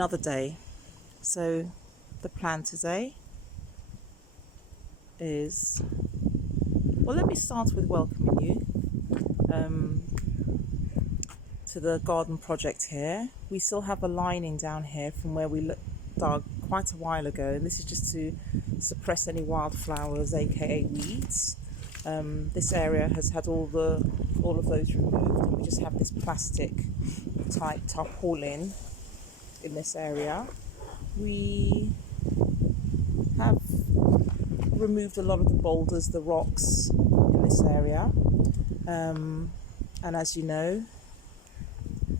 another day. So the plan today is, well, let me start with welcoming you to the garden project here. We still have a lining down here from where we dug quite a while ago, and this is just to suppress any wildflowers, aka weeds. This area has had all of those removed, and we just have this plastic type tarpaulin in this area. We have removed a lot of the boulders, the rocks in this area, and as you know,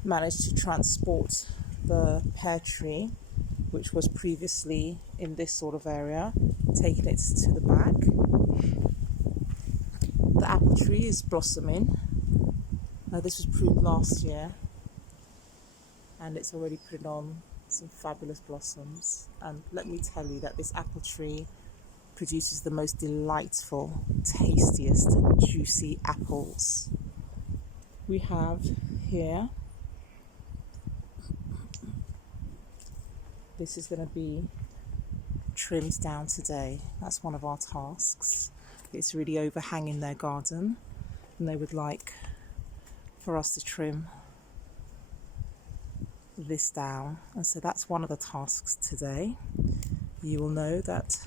managed to transport the pear tree, which was previously in this sort of area, taking it to the back. The apple tree is blossoming. This was pruned last year, and it's already put on some fabulous blossoms. And let me tell you that this apple tree produces the most delightful, tastiest, juicy apples. We have here, this is going to be trimmed down today. That's one of our tasks. It's really overhanging their garden, and they would like for us to trim this down, and so that's one of the tasks today. You will know that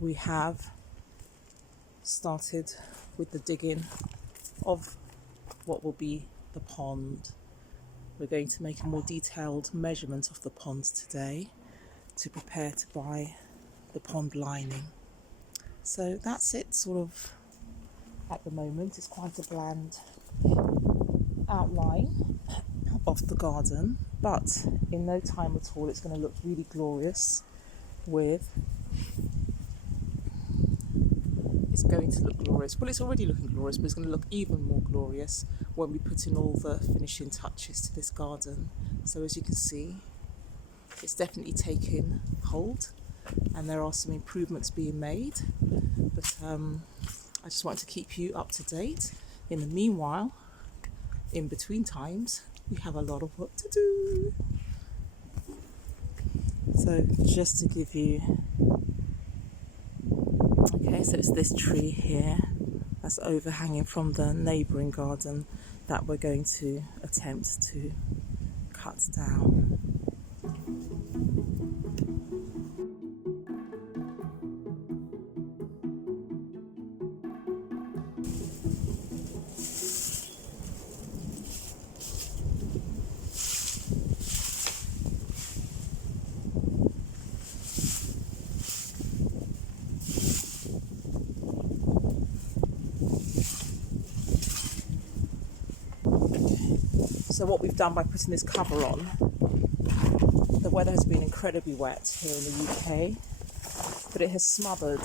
we have started with the digging of what will be the pond. We're going to make a more detailed measurement of the pond today to prepare to buy the pond lining. So that's it sort of at the moment. It's quite a bland outline of the garden, but in no time at all it's going to look really glorious it's going to look glorious. Well, it's already looking glorious, but it's going to look even more glorious when we put in all the finishing touches to this garden. So as you can see, it's definitely taking hold, and there are some improvements being made, but I just want to keep you up to date. In the meanwhile, in between times, we have a lot of work to do. So just to give you, okay, so it's this tree here that's overhanging from the neighbouring garden that we're going to attempt to cut down. So what we've done by putting this cover on, the weather has been incredibly wet here in the UK, but it has smothered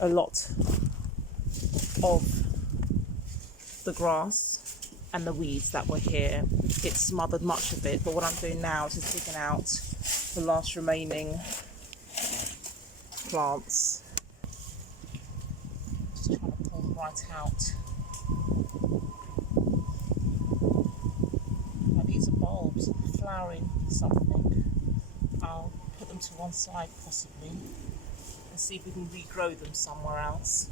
a lot of the grass and the weeds that were here. It smothered much of it, but what I'm doing now is just digging out the last remaining plants. Just trying to pull them right out. These are bulbs flowering something. I'll put them to one side possibly and see if we can regrow them somewhere else.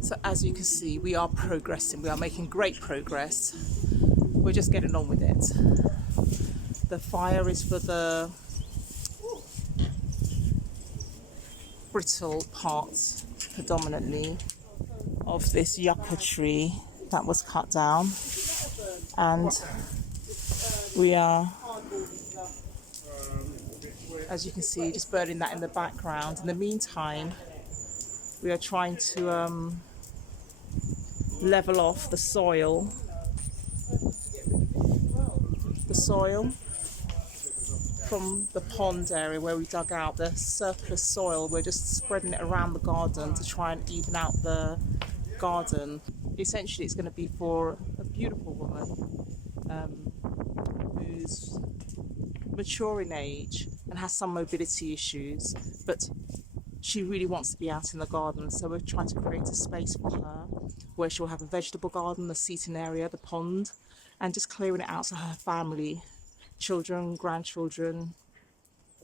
So as you can see, we are progressing. We are making great progress. We're just getting on with it. The fire is for the brittle parts predominantly of this yucca tree that was cut down, and we are, as you can see, just burning that in the background. In the meantime, we are trying to level off the soil from the pond area where we dug out the surplus soil. We're just spreading it around the garden to try and even out the garden. Essentially, it's going to be for a beautiful woman who's mature in age and has some mobility issues, but she really wants to be out in the garden. So we're trying to create a space for her where she'll have a vegetable garden, the seating area, the pond, and just clearing it out so her family, children, grandchildren,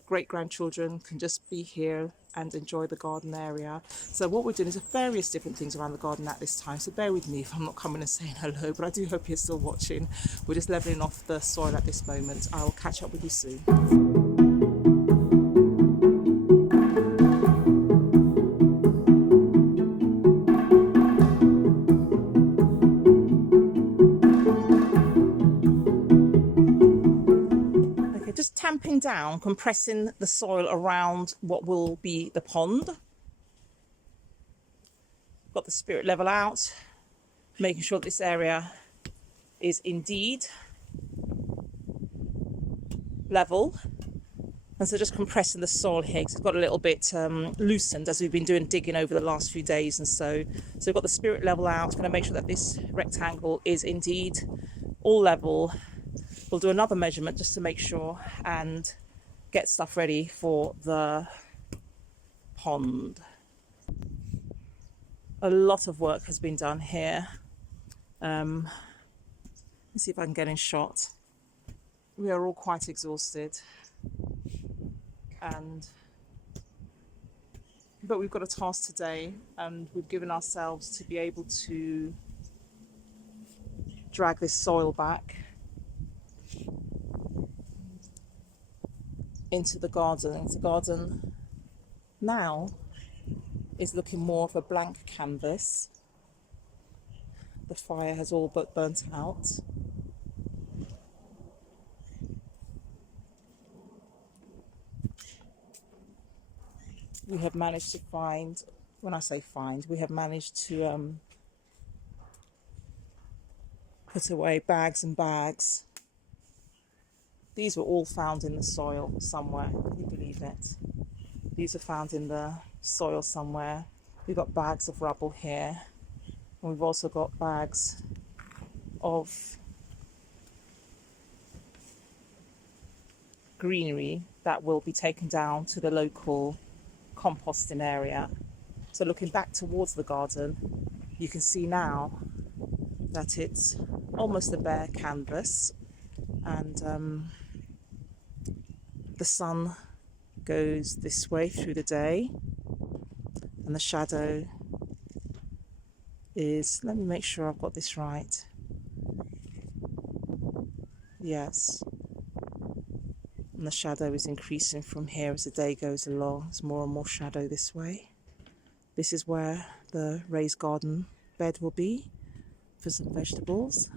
great-grandchildren can just be here and enjoy the garden area. So what we're doing is various different things around the garden at this time, so bear with me if I'm not coming and saying hello, but I do hope you're still watching. We're just levelling off the soil at this moment. I will catch up with you soon. Just tamping down, compressing the soil around what will be the pond. Got the spirit level out, making sure this area is indeed level. And so just compressing the soil here, because it's got a little bit loosened as we've been doing digging over the last few days. And so we've got the spirit level out, going to make sure that this rectangle is indeed all level. We'll do another measurement just to make sure and get stuff ready for the pond. A lot of work has been done here. Let's see if I can get in shot. We are all quite exhausted, but we've got a task today, and we've given ourselves to be able to drag this soil back into the garden. The garden now is looking more of a blank canvas. The fire has all but burnt out. We have managed to find, when I say find, we have managed to put away bags and bags. These were all found in the soil somewhere. Can you believe it? These are found in the soil somewhere. We've got bags of rubble here. And we've also got bags of greenery that will be taken down to the local composting area. So looking back towards the garden, you can see now that it's almost a bare canvas, and the sun goes this way through the day, and the shadow is, let me make sure I've got this right. Yes. And the shadow is increasing from here as the day goes along. There's more and more shadow this way. This is where the raised garden bed will be for some vegetables.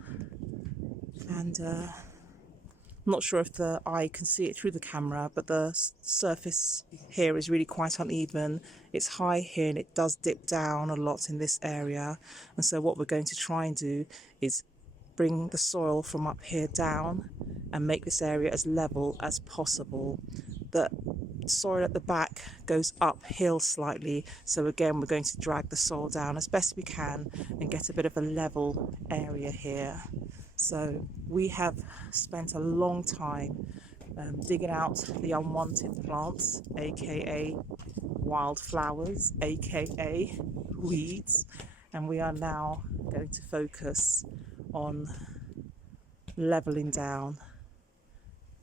And I'm not sure if the eye can see it through the camera, but the surface here is really quite uneven. It's high here and it does dip down a lot in this area. And so what we're going to try and do is bring the soil from up here down and make this area as level as possible. The soil at the back goes uphill slightly, so again we're going to drag the soil down as best we can and get a bit of a level area here. So we have spent a long time digging out the unwanted plants, aka wildflowers, aka weeds, and we are now going to focus on levelling down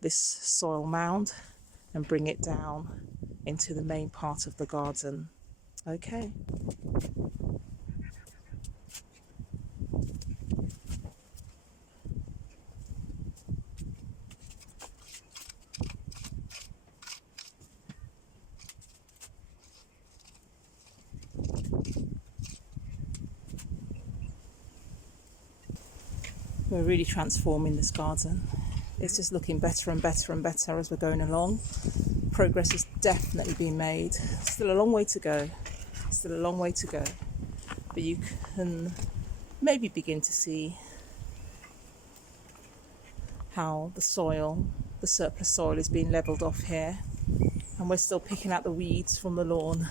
this soil mound and bring it down into the main part of the garden. Okay. We're really transforming this garden. It's just looking better and better and better as we're going along. Progress has definitely been made. Still a long way to go. Still a long way to go. But you can maybe begin to see how the soil, the surplus soil, is being levelled off here. And we're still picking out the weeds from the lawn,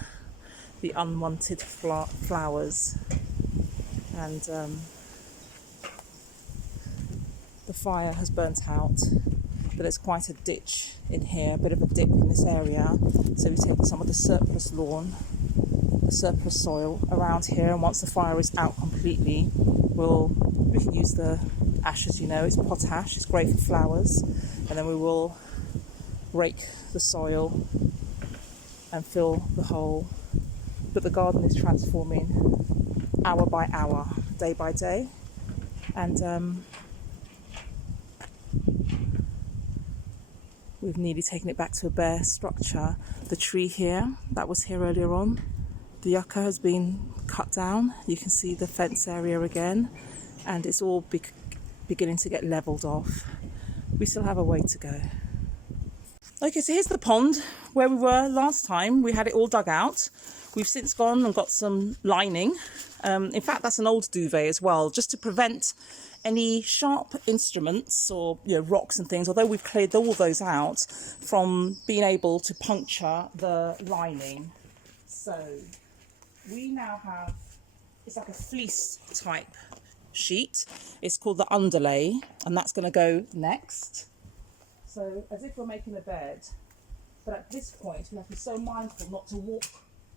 the unwanted flowers. And the fire has burnt out, but there's quite a ditch in here, a bit of a dip in this area. So we've taken some of the surplus lawn, the surplus soil around here, and once the fire is out completely, we can use the ashes, you know, it's potash, it's great for flowers, and then we will rake the soil and fill the hole. But the garden is transforming hour by hour, day by day, and we've nearly taken it back to a bare structure. The tree here, that was here earlier on, the yucca has been cut down. You can see the fence area again, and it's all beginning to get levelled off. We still have a way to go. Okay, so here's the pond where we were last time. We had it all dug out. We've since gone and got some lining. In fact, that's an old duvet as well, just to prevent any sharp instruments or rocks and things, although we've cleared all those out, from being able to puncture the lining. So we now have, it's like a fleece type sheet. It's called the underlay, and that's going to go next. So as if we're making a bed, but at this point we have to be so mindful not to walk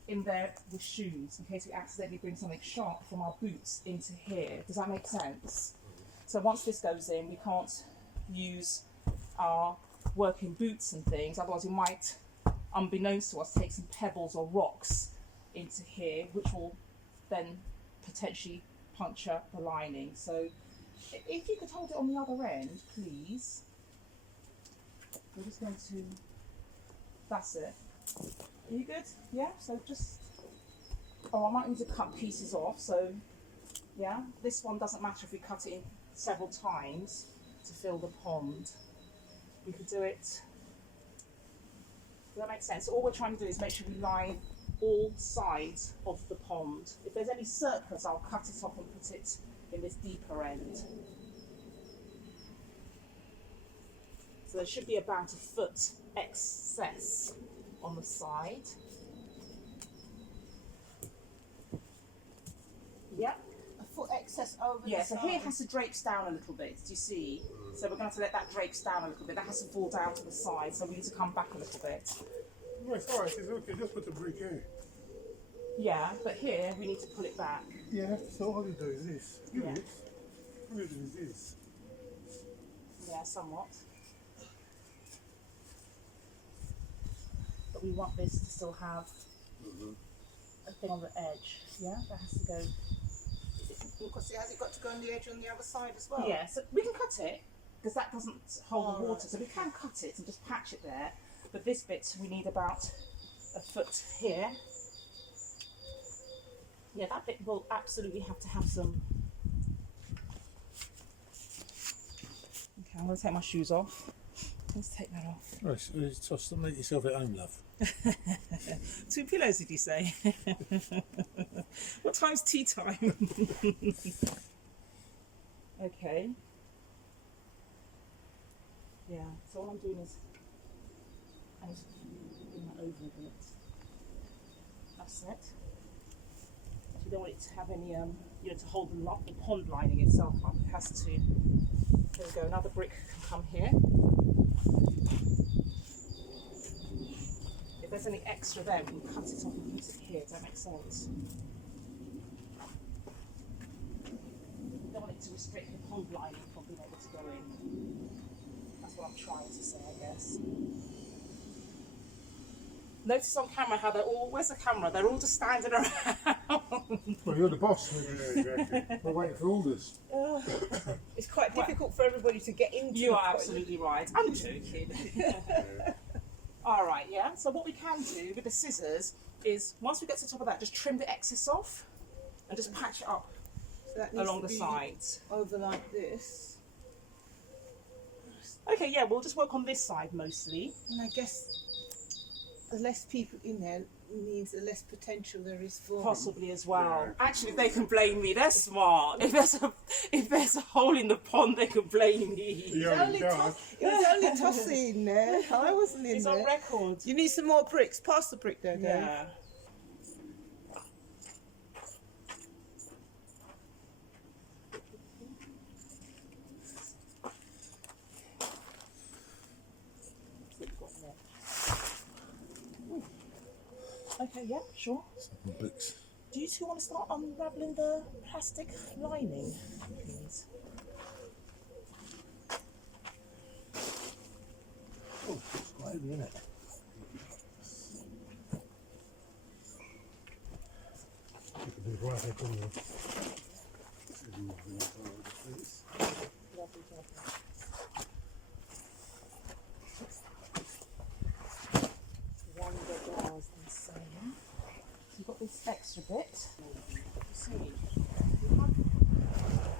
in there with shoes in case we accidentally bring something sharp from our boots into here. Does that make sense? So once this goes in, we can't use our working boots and things, otherwise we might, unbeknownst to us, take some pebbles or rocks into here, which will then potentially puncture the lining. So if you could hold it on the other end, please. We're just going to, that's it. Are you good? Yeah, so just, I might need to cut pieces off, so yeah, this one doesn't matter if we cut it in several times to fill the pond. We could do it, does that make sense? So all we're trying to do is make sure we line all sides of the pond. If there's any surplus, I'll cut it off and put it in this deeper end. So there should be about a foot excess on the side. Yep. A foot excess over the Yeah, so side. here it has to drapes down a little bit, do you see? So we're going to have to let that drapes down a little bit. That has to fall down to the side, so we need to come back a little bit. No, it's alright, it's okay, just put the brick here. Yeah, but here we need to pull it back. Yeah, so all you do is this. Yeah. All you do is this. Yeah, somewhat. But we want this to still have a thing on the edge. Yeah, that has to go. Because has it got to go on the edge on the other side as well? Yeah, so we can cut it because that doesn't hold the water, so we can cut it and just patch it there. But this bit we need about a foot here. Yeah, that bit will absolutely have to have some. Okay, I'm going to take my shoes off. Let's take that off. Right, so just make yourself at home, love. 2 pillows, did you say? What time's tea time? Okay. Yeah, so all I'm doing is I'm just bring that over a bit. That's it. You don't want it to have any, to hold the pond lining itself up. It has to. There we go. Another brick can come here. If there's any extra there, we can cut it off and use it here. Does that make sense? You don't want it to restrict the pond lining from being able to go in. That's what I'm trying to say, I guess. Notice on camera how they're all, where's the camera? They're all just standing around. Well, you're the boss. Yeah, exactly. We're waiting for orders. It's quite difficult for everybody to get into. You are absolutely right. I'm joking. All right, yeah. So what we can do with the scissors is, once we get to the top of that, just trim the excess off and just patch it up So that needs along to the be sides. over like this. Okay, yeah, we'll just work on this side mostly. And I guess the less people in there means the less potential there is for Possibly as well. Actually, they can blame me. They're smart. If there's a hole in the pond, they can blame me. It was only Tossy in there. I wasn't in It's there. on record. You need some more bricks. Pass the brick there, Dave. Yeah. Okay, yeah, sure. Books. Do you two want to start unravelling the plastic lining, please? Oh, it's quite heavy, isn't it? You could be right there, couldn't you? Lovely job. Wonder bars and so on. So you've got this extra bit. See,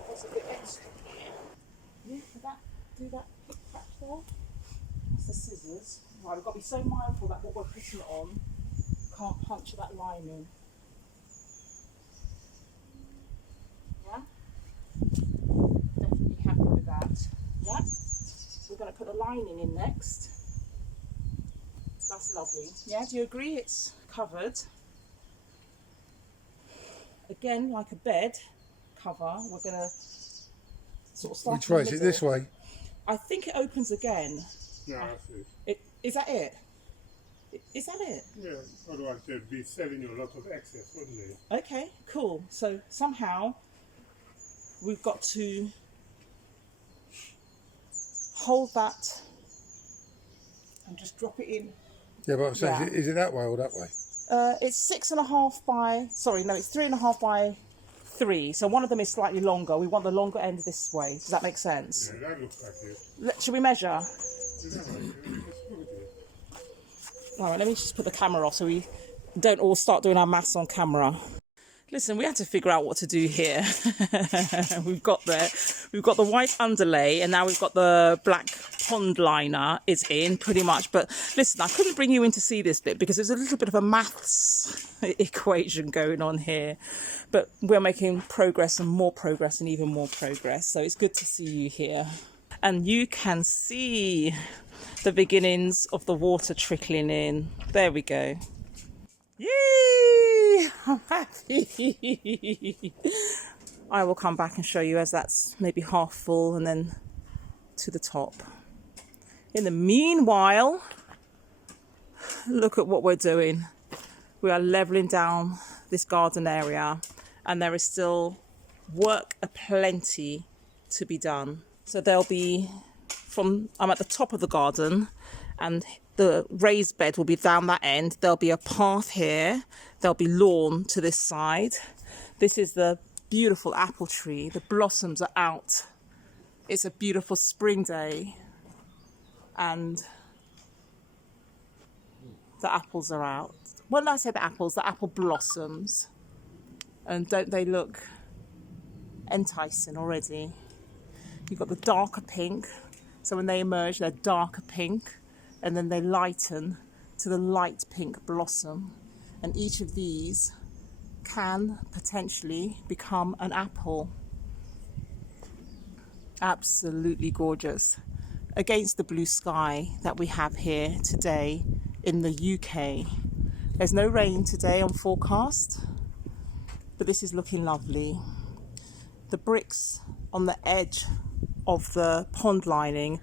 what's a bit extra here? Yeah, do that patch there? That's the scissors. Right, we've got to be so mindful that what we're putting it on can't puncture that lining. Yeah? Definitely happy with that. Yeah? We're going to put the lining in next. That's lovely. Yeah, do you agree it's covered? Again, like a bed cover, we're going to sort of start. Which way is it? This way? I think it opens again. Yeah, I see. Is that it? Is that it? Yeah, otherwise they'd be selling you a lot of excess, wouldn't they? Okay, cool. So somehow we've got to hold that And just drop it in. Yeah, but I'm saying, Yeah. is it that way or that way? it's 6.5 by, sorry, no, it's 3.5 by 3. So one of them is slightly longer. We want the longer end this way. Does that make sense? Yeah, that looks like it. Should we measure? Is that right? Let's look at it. All right, let me just put the camera off so we don't all start doing our maths on camera. Listen, we had to figure out what to do here. We've got the white underlay, and now we've got the black pond liner is in pretty much. But listen, I couldn't bring you in to see this bit because there's a little bit of a maths equation going on here. But we're making progress and more progress and even more progress. So it's good to see you here. And you can see the beginnings of the water trickling in. There we go. Yay! I'm happy. I will come back and show you as that's maybe half full and then to the top. In the meanwhile, look at what we're doing. We are levelling down this garden area and there is still work aplenty to be done. So there'll be, I'm at the top of the garden and the raised bed will be down that end. There'll be a path here. There'll be lawn to this side. This is the beautiful apple tree. The blossoms are out. It's a beautiful spring day. And the apples are out. When I say the apples, the apple blossoms. And don't they look enticing already? You've got the darker pink. So when they emerge, they're darker pink. And then they lighten to the light pink blossom. And each of these can potentially become an apple. Absolutely gorgeous. Against the blue sky that we have here today in the UK. There's no rain today on forecast, but this is looking lovely. The bricks on the edge of the pond lining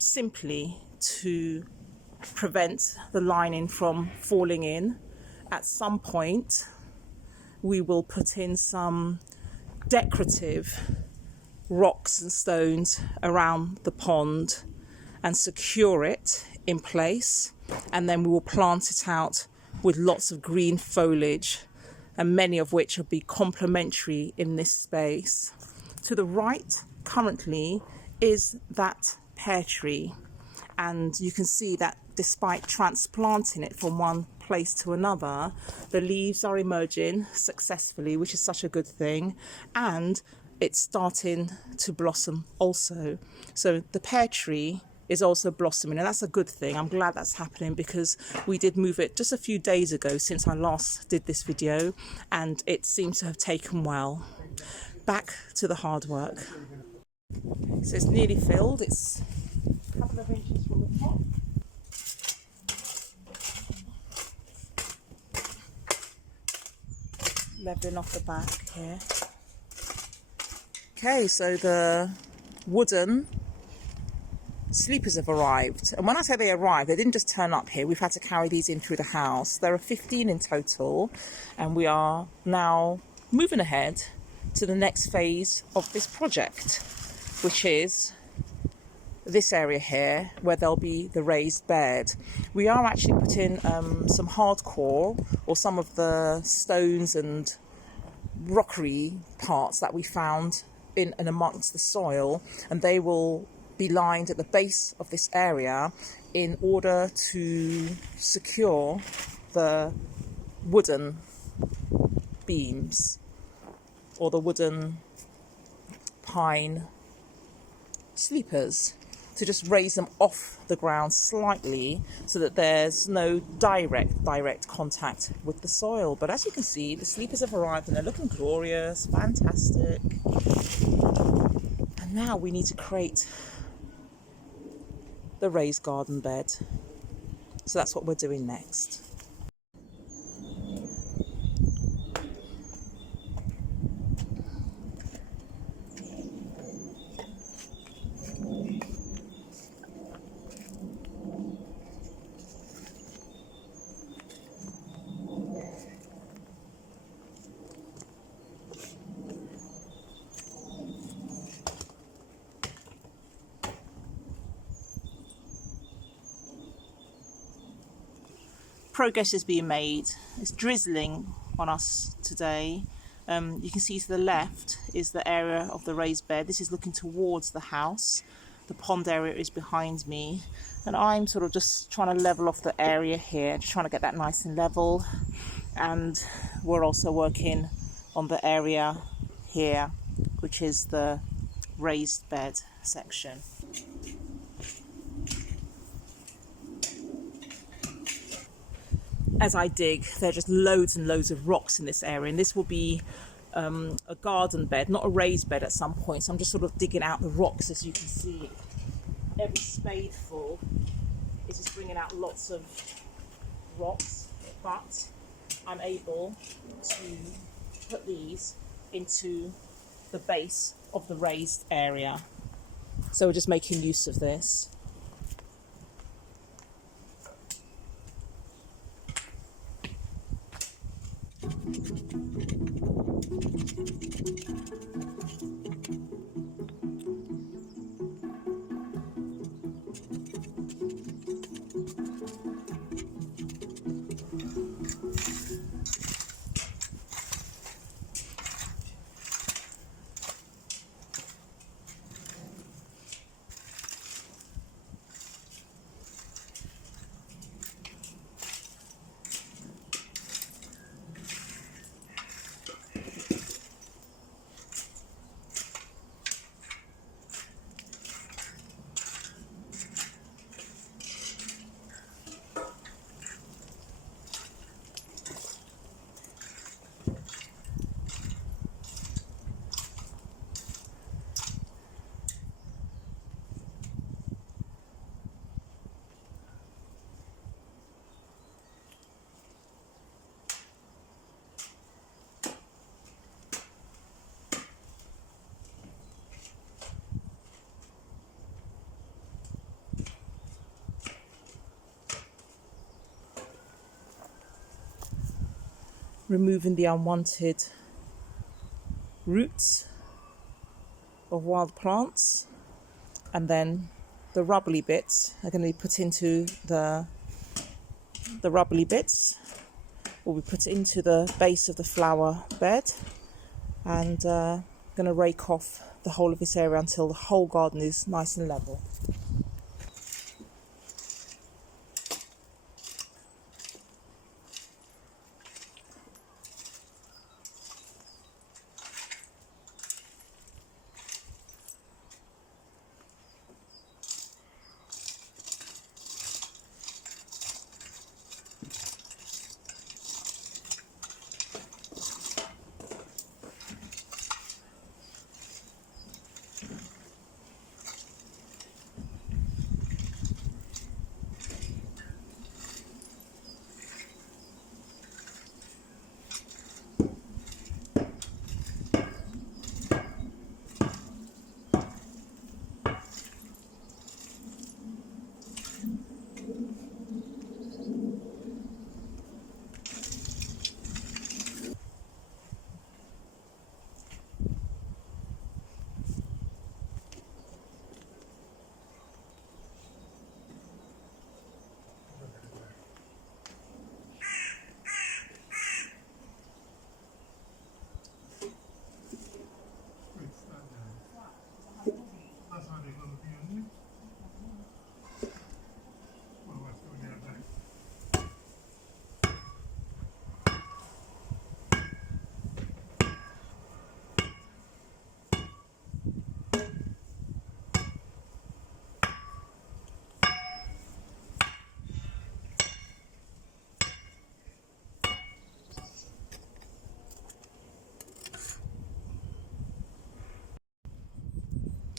simply to prevent the lining from falling in. At some point we will put in some decorative rocks and stones around the pond and secure it in place, and then we will plant it out with lots of green foliage, and many of which will be complementary in this space. To the right currently is that pear tree, and you can see that despite transplanting it from one place to another, the leaves are emerging successfully, which is such a good thing. And it's starting to blossom also. So the pear tree is also blossoming, and that's a good thing. I'm glad that's happening because we did move it just a few days ago since I last did this video, and it seems to have taken well. Back to the hard work. So it's nearly filled. It's a couple of inches from the top. Leveling off the back here. Okay, so the wooden sleepers have arrived. And when I say they arrived, they didn't just turn up here. We've had to carry these in through the house. There are 15 in total, and we are now moving ahead to the next phase of this project, which is this area here where there'll be the raised bed. We are actually putting some hardcore, or some of the stones and rockery parts that we found in and amongst the soil, and they will be lined at the base of this area in order to secure the wooden beams or the wooden pine sleepers, to just raise them off the ground slightly so that there's no direct contact with the soil. But as you can see, the sleepers have arrived and they're looking glorious, fantastic. And now we need to create the raised garden bed. So that's what we're doing next. Progress is being made. It's drizzling on us today. You can see to the left is the area of the raised bed. This is looking towards the house. The pond area is behind me, and I'm sort of just trying to level off the area here, just trying to get that nice and level. And we're also working on the area here, which is the raised bed section. As I dig, there are just loads and loads of rocks in this area, and this will be a garden bed, not a raised bed at some point. So I'm just sort of digging out the rocks. As you can see, every spadeful is just bringing out lots of rocks, but I'm able to put these into the base of the raised area. So we're just making use of this. Removing the unwanted roots of wild plants, and then the rubbly bits are going to be put into the rubbly bits will be put into the base of the flower bed, and going to rake off the whole of this area until the whole garden is nice and level.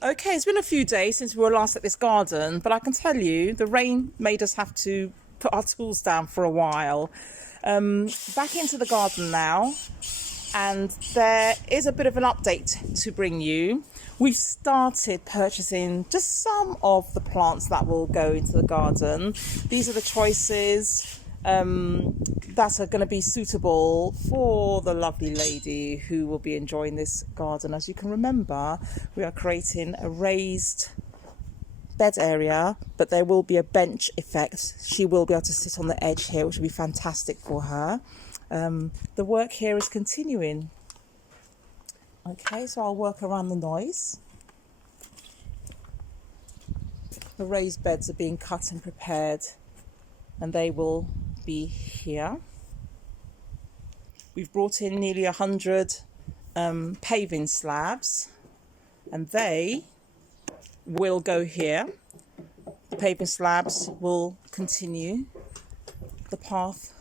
Okay, it's been a few days since we were last at this garden, but I can tell you the rain made us have to put our tools down for a while. Back into the garden now, and there is a bit of an update to bring you. We've started purchasing just some of the plants that will go into the garden. These are the choices that are going to be suitable for the lovely lady who will be enjoying this garden. As you can remember, we are creating a raised bed area, but there will be a bench effect. She will be able to sit on the edge here, which will be fantastic for her. The work here is continuing. Okay, so I'll work around the noise. The raised beds are being cut and prepared, and they will be here. We've brought in nearly 100 paving slabs, and they will go here. The paving slabs will continue. The path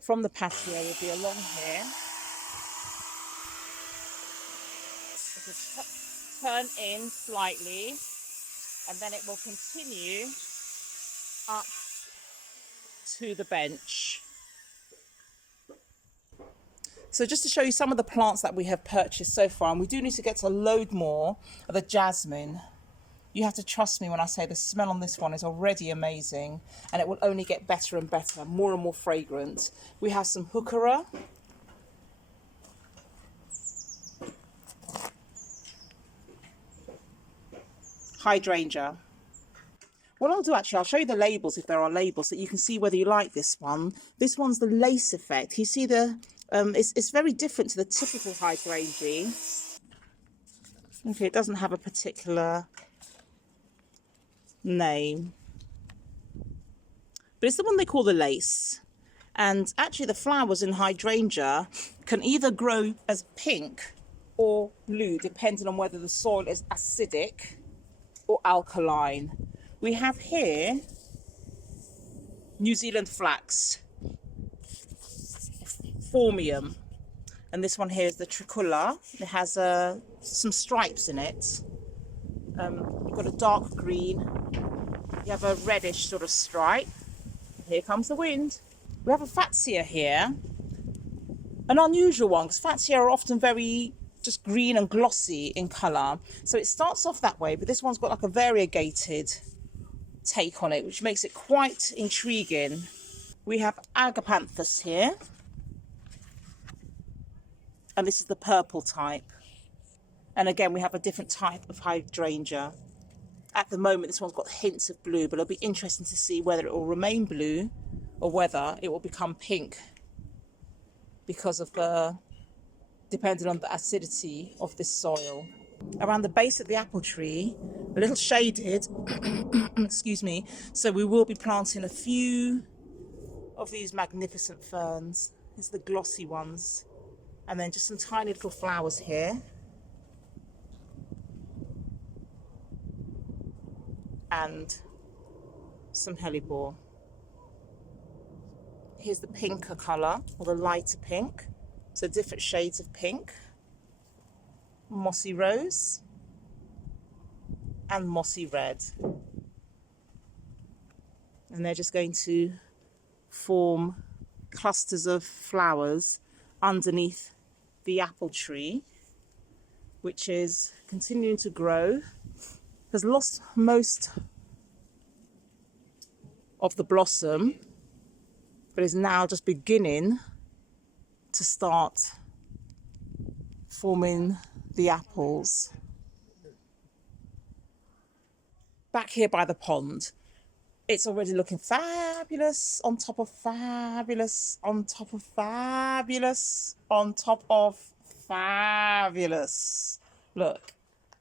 from the patio will be along here. It will turn in slightly, and then it will continue up to the bench. So just to show you some of the plants that we have purchased so far, and we do need to get to a load more of the jasmine. You have to trust me when I say the smell on this one is already amazing, and it will only get better and better, more and more fragrant. We have some heuchera. Hydrangea. What I'll do actually, I'll show you the labels if there are labels, so that you can see whether you like this one. This one's the lace effect. You see the, it's very different to the typical hydrangea. Okay, it doesn't have a particular name, but it's the one they call the lace. And actually the flowers in hydrangea can either grow as pink or blue, depending on whether the soil is acidic or alkaline. We have here New Zealand flax, Formium, and this one here is the Tricolor. It has some stripes in it. You've got a dark green, you have a reddish sort of stripe. Here comes the wind. We have a Fatsia here, an unusual one, because Fatsia are often very just green and glossy in colour. So it starts off that way, but this one's got like a variegated take on it, which makes it quite intriguing. We have Agapanthus here, and this is the purple type. And again, we have a different type of hydrangea. At the moment, this one's got hints of blue, but it'll be interesting to see whether it will remain blue or whether it will become pink because of depending on the acidity of this soil. Around the base of the apple tree, a little shaded, excuse me, so we will be planting a few of these magnificent ferns. These are the glossy ones. And then just some tiny little flowers here. And some hellebore. Here's the pinker colour, or the lighter pink. So different shades of pink. Mossy rose and mossy red. And they're just going to form clusters of flowers underneath the apple tree, which is continuing to grow. Has lost most of the blossom, but is now just beginning to start forming the apples. Back here by the pond, it's already looking fabulous, on top of fabulous, on top of fabulous, on top of fabulous. Look.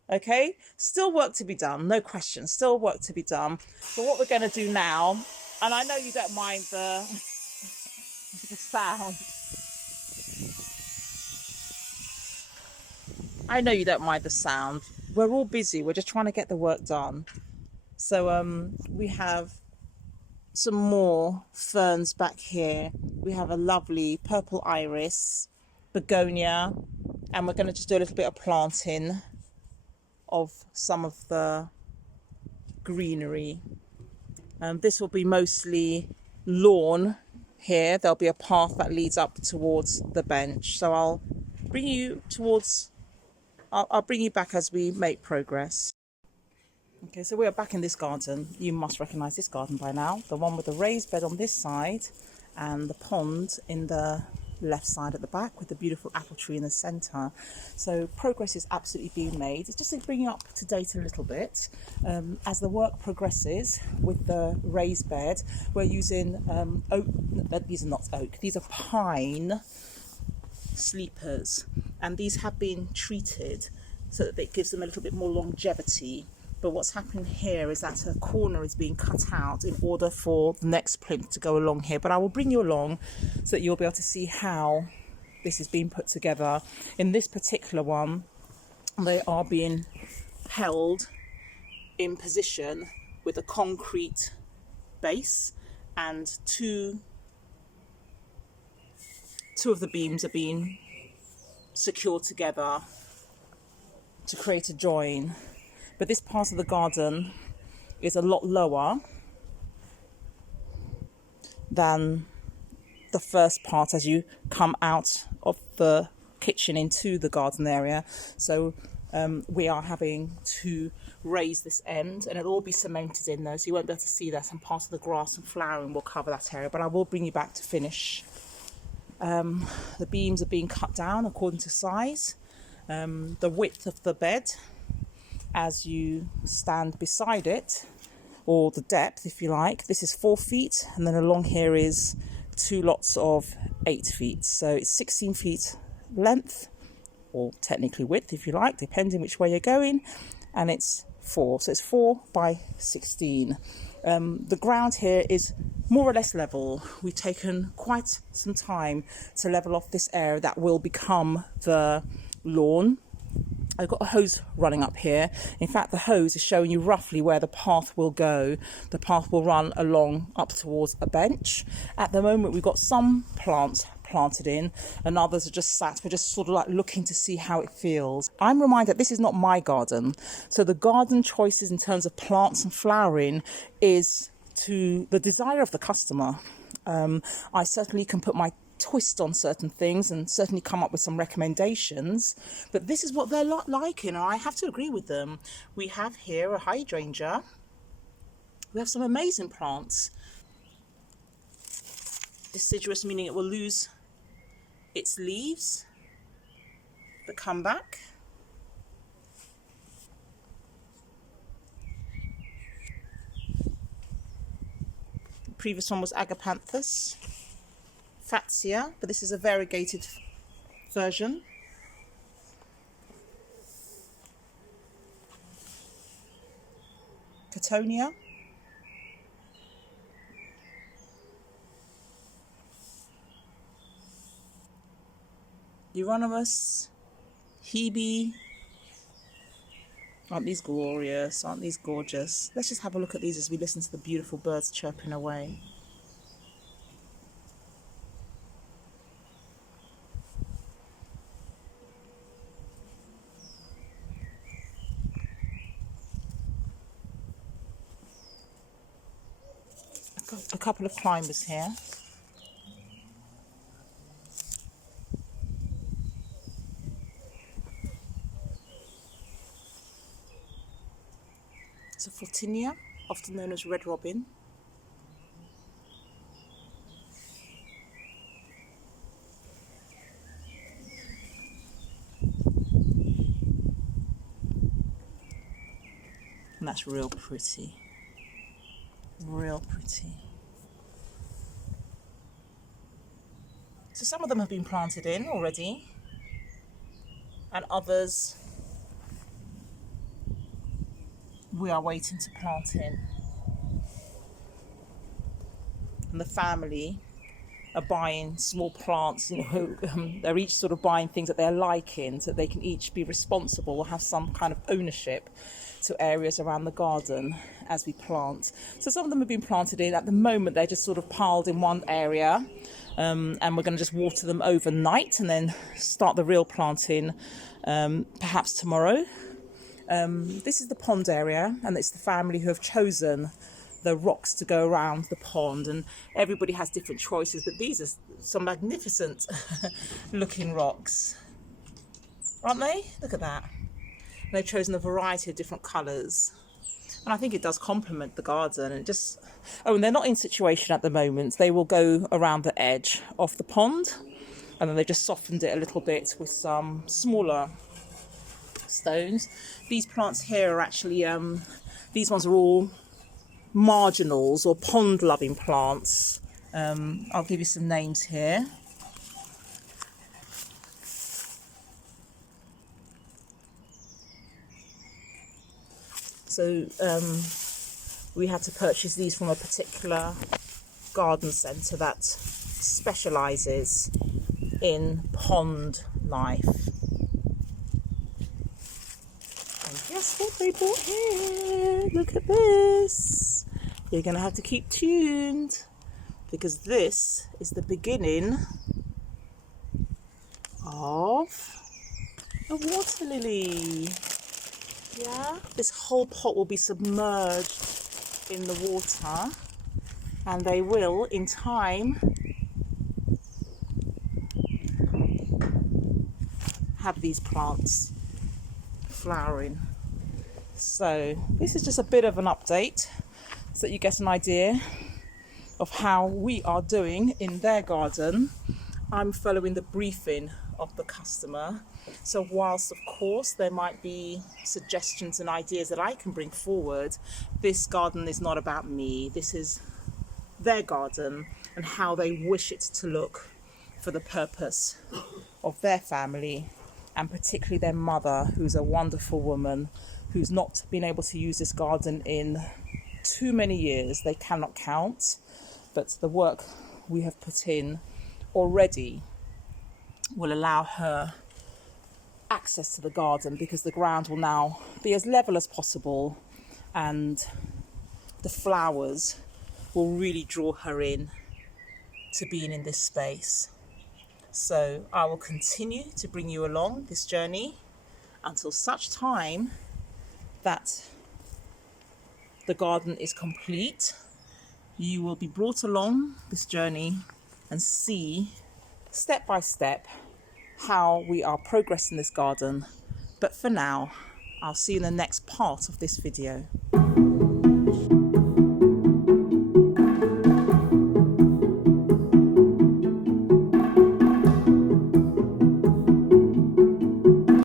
Okay, still work to be done, no question, still work to be done. So what we're going to do now, and I know you don't mind the sound. I know you don't mind the sound. We're all busy, we're just trying to get the work done. So we have some more ferns back here. We have a lovely purple iris, begonia, and we're going to just do a little bit of planting of some of the greenery. This will be mostly lawn here. There'll be a path that leads up towards the bench. So I'll bring you back as we make progress. Okay, so we are back in this garden. You must recognise this garden by now. The one with the raised bed on this side and the pond in the left side at the back with the beautiful apple tree in the centre. So progress is absolutely being made. It's just to bring you up to date a little bit. As the work progresses with the raised bed, we're using oak. These are not oak, these are pine sleepers, and these have been treated so that it gives them a little bit more longevity. But what's happening here is that a corner is being cut out in order for the next plinth to go along here. But I will bring you along so that you'll be able to see how this is being put together. In this particular one, they are being held in position with a concrete base, and two of the beams are being secured together to create a join. But this part of the garden is a lot lower than the first part as you come out of the kitchen into the garden area. So we are having to raise this end, and it'll all be cemented in there, so you won't be able to see that, and part of the grass and flowering will cover that area. But I will bring you back to finish. The beams are being cut down according to size. The width of the bed as you stand beside it, or the depth if you like, this is 4 feet, and then along here is 2 lots of 8 feet. So it's 16 feet length, or technically width if you like, depending which way you're going, and it's 4. So it's 4 by 16. The ground here is more or less level. We've taken quite some time to level off this area that will become the lawn. I've got a hose running up here. In fact, the hose is showing you roughly where the path will go. The path will run along up towards a bench. At the moment, we've got some plants planted in and others are just sat. We're just sort of like looking to see how it feels. I'm reminded this is not my garden. So the garden choices in terms of plants and flowering is to the desire of the customer. I certainly can put my twist on certain things and certainly come up with some recommendations, but this is what they're liking, and I have to agree with them. We have here a hydrangea. We have some amazing plants. Deciduous, meaning it will lose its leaves but come back. The previous one was agapanthus fatsia, but this is a variegated version. Cotonia. Euonymus. Hebe. Aren't these glorious? Aren't these gorgeous? Let's just have a look at these as we listen to the beautiful birds chirping away. A couple of climbers here. It's a Photinia, often known as red robin. And that's real pretty. Real pretty. So some of them have been planted in already, and others we are waiting to plant in. And the family are buying small plants, they're each sort of buying things that they're liking, so that they can each be responsible or have some kind of ownership to areas around the garden as we plant. So some of them have been planted in. At the moment, they're just sort of piled in one area, and we're going to just water them overnight and then start the real planting perhaps tomorrow. This is the pond area, and it's the family who have chosen the rocks to go around the pond, and everybody has different choices, but these are some magnificent looking rocks, aren't they? Look at that. And they've chosen a variety of different colours, and I think it does complement the garden. And just, oh, and they're not in situation at the moment. They will go around the edge of the pond, and then they just softened it a little bit with some smaller stones. These plants here are actually these ones are all marginals or pond loving plants. I'll give you some names here. So we had to purchase these from a particular garden centre that specialises in pond life. And guess what they bought here? Look at this. You're going to have to keep tuned, because this is the beginning of a water lily. Yeah, this whole pot will be submerged in the water, and they will, in time, have these plants flowering. So this is just a bit of an update so that you get an idea of how we are doing in their garden. I'm following the briefing of the customer. So whilst of course there might be suggestions and ideas that I can bring forward, this garden is not about me. This is their garden and how they wish it to look for the purpose of their family, and particularly their mother, who's a wonderful woman who's not been able to use this garden in too many years. They cannot count, but the work we have put in already will allow her access to the garden, because the ground will now be as level as possible and the flowers will really draw her in to being in this space. So I will continue to bring you along this journey until such time that the garden is complete. You will be brought along this journey and see step by step how we are progressing this garden. But for now, I'll see you in the next part of this video.